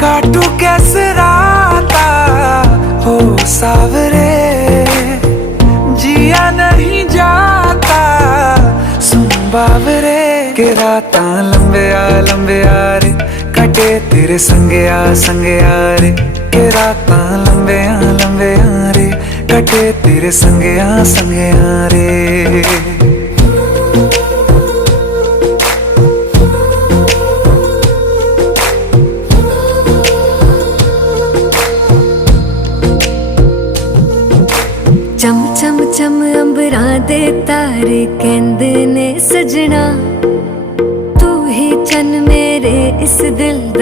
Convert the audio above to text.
काटू कैसे राता हो सावरे, जिया नहीं जाता सुन बावरे। के राता लंबे आ रे, कटे तेरे संगे आ रे। के राता लंबे आ रे, कटे तेरे संगे आ रे। चम चम चम अंबरां दे तारे कहंदे ने सजना, तू ही चन मेरे इस दिल दा।